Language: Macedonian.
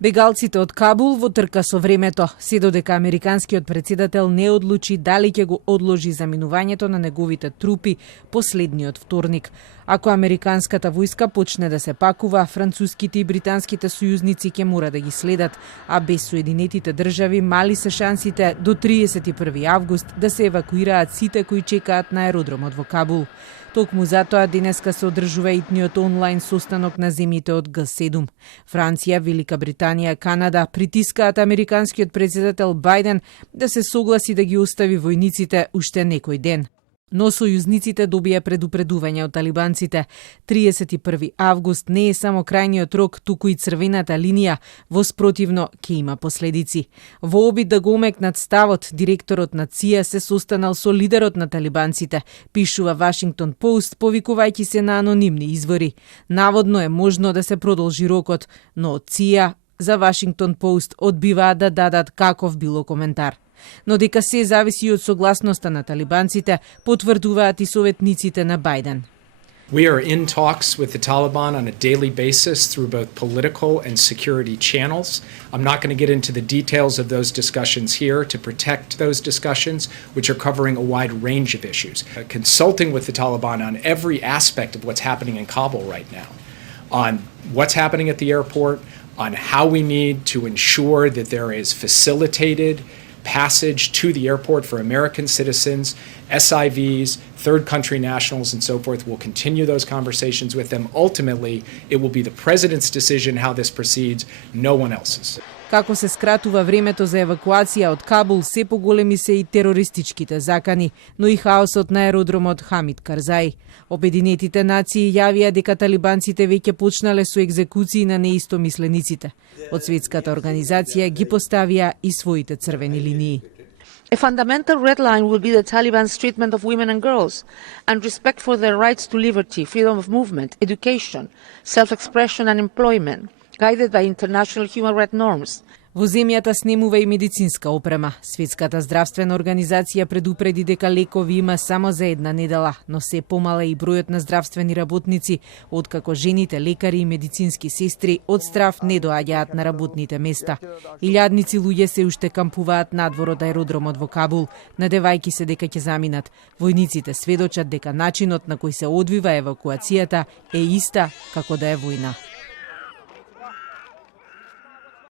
Бегалците од Кабул во трка со времето, се додека американскиот претседател не одлучи дали ќе го одложи заминувањето на неговите трупи последниот вторник. Ако американската војска почне да се пакува, француските и британските сојузници ќе мора да ги следат, а без Соединетите држави мали се шансите до 31 август да се евакуираат сите кои чекаат на аеродромот во Кабул. Токму затоа денеска се одржува итниот онлайн состанок на земјите од Г7. Франција, Велика Британија, Канада притискаат американскиот претседател Бајден да се согласи да ги остави војниците уште некој ден. Но сојузниците добија предупредување од талибанците. 31 август не е само крајниот рок, туку и црвената линија, во спротивно ќе има последици. Во обид да го омекнат ставот, директорот на ЦИА се состанал со лидерот на талибанците, пишува Вашингтон Пост, повикувајќи се на анонимни извори. Наводно е можно да се продолжи рокот, но од ЦИА за Вашингтон Пост одбиваат да дадат каков било коментар. Но дека се зависи од согласноста на талибанците, потврдуваат и советниците на Бајден. We are in talks with the Taliban on a daily basis through both political and security channels. I'm not going to get into the details of those discussions here to protect those discussions, which are covering a wide range of issues. Consulting with the Taliban on every aspect of what's happening in Kabul right now, on what's happening at the airport, on how we need to ensure that there is facilitated passage to the airport for American citizens, SIVs, third country nationals, and so forth. We'll continue those conversations with them. Ultimately, it will be the president's decision how this proceeds, no one else's. Како се скратува времето за евакуација од Кабул, се поголеми се и терористичките закани, но и хаосот на аеродромот Хамид Карзаи. Обединетите нации јавија дека талибанците веќе почнале со екзекуции на неистомислениците. Од светската организација ги поставија и своите црвени линии. A fundamental red line will be the Taliban's treatment of women and girls and respect for their rights to liberty, freedom of movement, education, self-expression and employment, guided by international human rights norms. Во земјата снемува и медицинска опрема. Светската здравствена организација предупреди дека лекови има само за една недела, но се помала и бројот на здравствени работници, откако жените, лекари и медицински сестри од страв не доаѓаат на работните места. Илјадници луѓе се уште кампуваат надвор од аеродромот во Кабул, надевајќи се дека ќе заминат. Војниците сведочат дека начинот на кој се одвива евакуацијата е иста како да е војна.